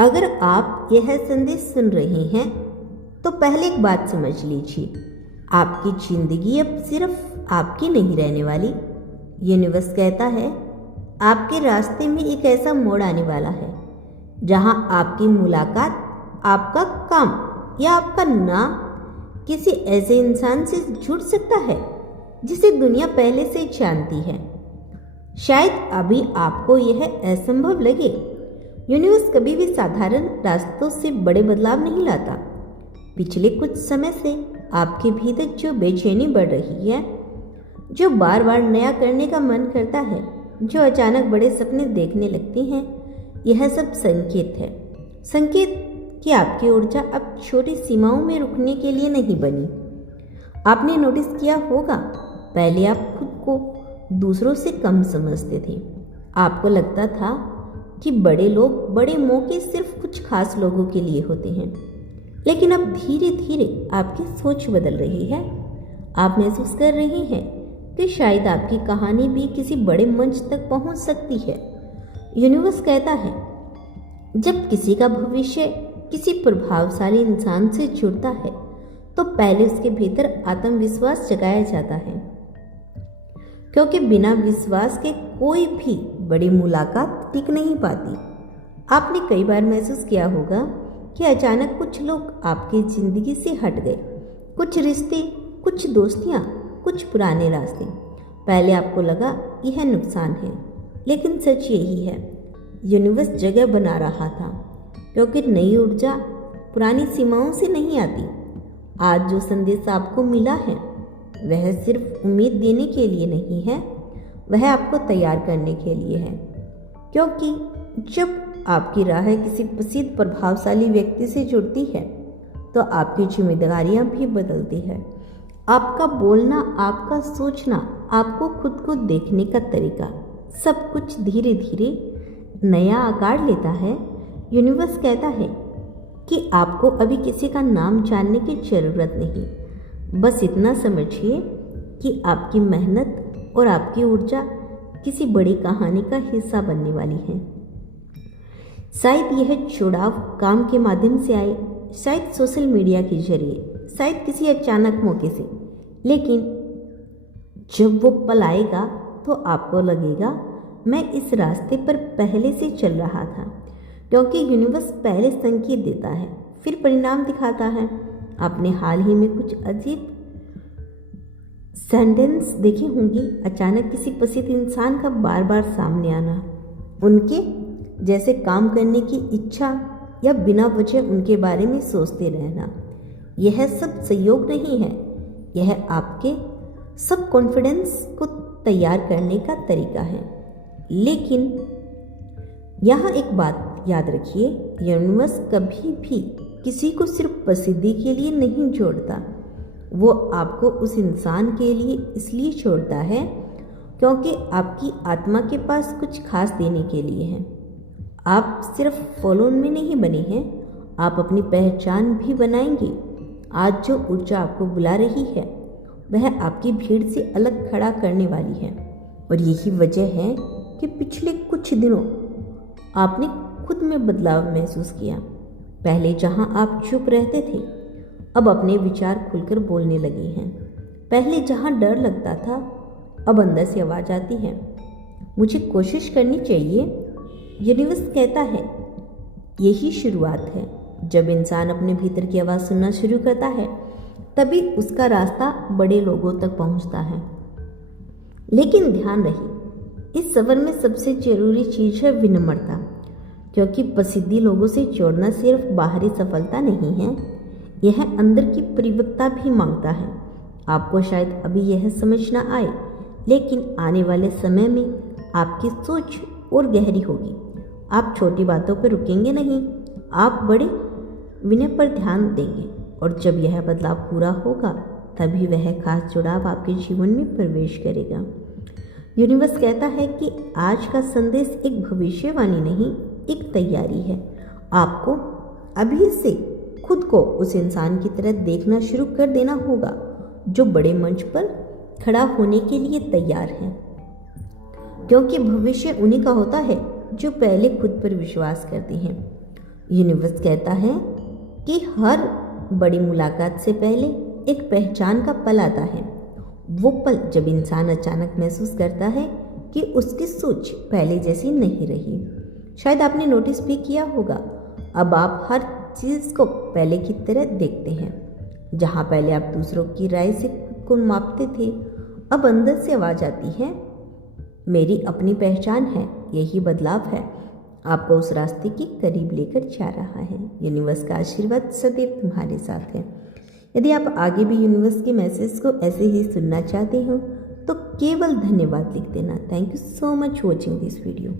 अगर आप यह संदेश सुन रहे हैं तो पहले एक बात समझ लीजिए, आपकी जिंदगी अब सिर्फ आपकी नहीं रहने वाली। यूनिवर्स कहता है आपके रास्ते में एक ऐसा मोड़ आने वाला है जहां आपकी मुलाकात, आपका काम या आपका नाम किसी ऐसे इंसान से जुड़ सकता है जिसे दुनिया पहले से जानती है। शायद अभी आपको यह असंभव लगे। यूनिवर्स कभी भी साधारण रास्तों से बड़े बदलाव नहीं लाता। पिछले कुछ समय से आपके भीतर जो बेचैनी बढ़ रही है, जो बार बार नया करने का मन करता है, जो अचानक बड़े सपने देखने लगती हैं, यह सब संकेत है। संकेत कि आपकी ऊर्जा अब छोटी सीमाओं में रुकने के लिए नहीं बनी। आपने नोटिस किया होगा, पहले आप खुद को दूसरों से कम समझते थे। आपको लगता था कि बड़े लोग, बड़े मौके सिर्फ कुछ खास लोगों के लिए होते हैं। लेकिन अब धीरे धीरे आपकी सोच बदल रही है। आप महसूस कर रही हैं कि शायद आपकी कहानी भी किसी बड़े मंच तक पहुंच सकती है। यूनिवर्स कहता है जब किसी का भविष्य किसी प्रभावशाली इंसान से जुड़ता है तो पहले उसके भीतर आत्मविश्वास जगाया जाता है, क्योंकि बिना विश्वास के कोई भी बड़ी मुलाकात टिक नहीं पाती। आपने कई बार महसूस किया होगा कि अचानक कुछ लोग आपकी जिंदगी से हट गए, कुछ रिश्ते, कुछ दोस्तियां, कुछ पुराने रास्ते। पहले आपको लगा यह नुकसान है, लेकिन सच यही है, यूनिवर्स जगह बना रहा था, क्योंकि नई ऊर्जा पुरानी सीमाओं से नहीं आती। आज जो संदेश आपको मिला है वह सिर्फ उम्मीद देने के लिए नहीं है, वह आपको तैयार करने के लिए है। क्योंकि जब आपकी राह किसी प्रसिद्ध प्रभावशाली व्यक्ति से जुड़ती है तो आपकी जिम्मेदारियां भी बदलती है। आपका बोलना, आपका सोचना, आपको खुद को देखने का तरीका, सब कुछ धीरे धीरे नया आकार लेता है। यूनिवर्स कहता है कि आपको अभी किसी का नाम जानने की जरूरत नहीं, बस इतना समझिए कि आपकी मेहनत और आपकी ऊर्जा किसी बड़ी कहानी का हिस्सा बनने वाली है। शायद यह जुड़ाव काम के माध्यम से आए, शायद सोशल मीडिया के जरिए, शायद किसी अचानक मौके से, लेकिन जब वो पल आएगा तो आपको लगेगा मैं इस रास्ते पर पहले से चल रहा था। क्योंकि यूनिवर्स पहले संकेत देता है, फिर परिणाम दिखाता है। आपने हाल ही में कुछ अजीब सेंटेंस देखे होंगे, अचानक किसी प्रसिद्ध इंसान का बार बार सामने आना, उनके जैसे काम करने की इच्छा या बिना वजह उनके बारे में सोचते रहना। यह सब संयोग नहीं है, यह आपके सब कॉन्फिडेंस को तैयार करने का तरीका है। लेकिन यहाँ एक बात याद रखिए, यूनिवर्स कभी भी किसी को सिर्फ प्रसिद्धि के लिए नहीं जोड़ता। वो आपको उस इंसान के लिए इसलिए छोड़ता है क्योंकि आपकी आत्मा के पास कुछ खास देने के लिए है। आप सिर्फ फॉलोअर में नहीं बने हैं, आप अपनी पहचान भी बनाएंगे। आज जो ऊर्जा आपको बुला रही है वह आपकी भीड़ से अलग खड़ा करने वाली है। और यही वजह है कि पिछले कुछ दिनों आपने खुद में बदलाव महसूस किया। पहले जहां आप चुप रहते थे, अब अपने विचार खुलकर बोलने लगे हैं। पहले जहां डर लगता था, अब अंदर से आवाज आती है, मुझे कोशिश करनी चाहिए। यूनिवर्स कहता है यही शुरुआत है। जब इंसान अपने भीतर की आवाज़ सुनना शुरू करता है तभी उसका रास्ता बड़े लोगों तक पहुंचता है। लेकिन ध्यान रहे, इस सफर में सबसे जरूरी चीज़ है विनम्रता, क्योंकि प्रसिद्धि लोगों से जोड़ना सिर्फ बाहरी सफलता नहीं है, यह अंदर की परिपक्वता भी मांगता है। आपको शायद अभी यह समझ ना आए, लेकिन आने वाले समय में आपकी सोच और गहरी होगी। आप छोटी बातों पर रुकेंगे नहीं, आप बड़े विनय पर ध्यान देंगे। और जब यह बदलाव पूरा होगा तभी वह खास जुड़ाव आपके जीवन में प्रवेश करेगा। यूनिवर्स कहता है कि आज का संदेश एक भविष्यवाणी नहीं, एक तैयारी है। आपको अभी से खुद को उस इंसान की तरह देखना शुरू कर देना होगा जो बड़े मंच पर खड़ा होने के लिए तैयार है, क्योंकि भविष्य उन्हीं का होता है जो पहले खुद पर विश्वास करते हैं। यूनिवर्स कहता है कि हर बड़ी मुलाकात से पहले एक पहचान का पल आता है। वो पल जब इंसान अचानक महसूस करता है कि उसकी सोच पहले जैसी नहीं रही। शायद आपने नोटिस भी किया होगा, अब आप हर चीज़ को पहले की तरह देखते हैं। जहाँ पहले आप दूसरों की राय से खुद को मापते थे, अब अंदर से आवाज़ आती है, मेरी अपनी पहचान है। यही बदलाव है आपको उस रास्ते के करीब लेकर जा रहा है। यूनिवर्स का आशीर्वाद सदैव तुम्हारे साथ है। यदि आप आगे भी यूनिवर्स के मैसेज को ऐसे ही सुनना चाहते हो तो केवल धन्यवाद लिख देना। Thank you so much watching this video.